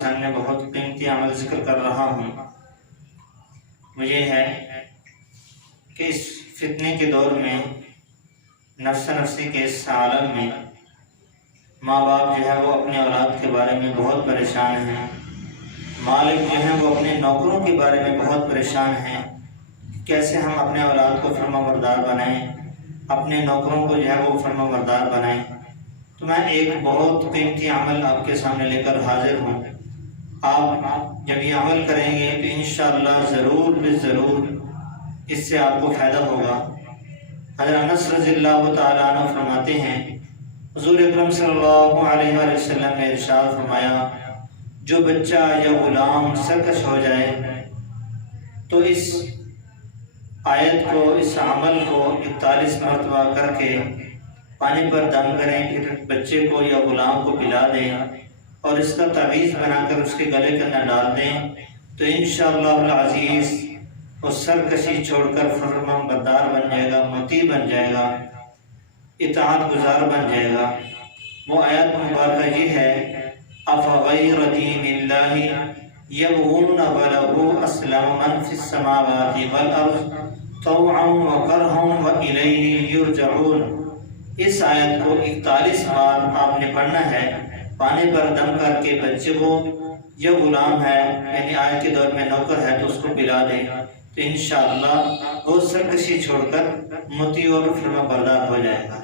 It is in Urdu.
سامنے بہت قیمتی عمل ذکر کر رہا ہوں، وہ یہ ہے کہ اس فتنے کے دور میں، نفس نفسی کے اس عالم میں ماں باپ جو ہے وہ اپنے اولاد کے بارے میں بہت پریشان ہیں، مالک جو ہیں وہ اپنے نوکروں کے بارے میں بہت پریشان ہیں، کیسے ہم اپنے اولاد کو فرما بردار بنائیں، اپنے نوکروں کو جو ہے وہ فرما بردار بنائیں۔ تو میں ایک بہت قیمتی عمل آپ کے سامنے لے کر حاضر ہوں۔ آپ جب یہ عمل کریں گے تو انشاءاللہ ضرور ضرور اس سے آپ کو فائدہ ہوگا۔ حضرت انس رضی اللہ تعالیٰ عنہ فرماتے ہیں، حضور اکرم صلی اللہ علیہ وآلہ وسلم نے ارشاد فرمایا، جو بچہ یا غلام سرکش ہو جائے تو اس آیت کو، اس عمل کو 41 مرتبہ کر کے پانی پر دم کریں، پھر بچے کو یا غلام کو پلا دیں اور اس کا تعویذ بنا کر اس کے گلے کے اندر ڈال دیں، تو انشاءاللہ العزیز وہ سرکشی چھوڑ کر فرمان بردار بن جائے گا، مطیع بن جائے گا، اطاعت گزار بن جائے گا۔ وہ آیت مبارکہ یہ ہے، افغیر دین اللہ یبغون وله اسلم من فی السماوات والارض طوعا وکرہا والیہ یرجعون۔ اس آیت کو 41 بار آپ نے پڑھنا ہے، پانی پر دم کر کے بچے کو یا غلام ہے یعنی آج کے دور میں نوکر ہے تو اس کو پلا دیں، تو انشاءاللہ وہ سرکشی چھوڑ کر مطیع اور فرما بردار ہو جائے گا۔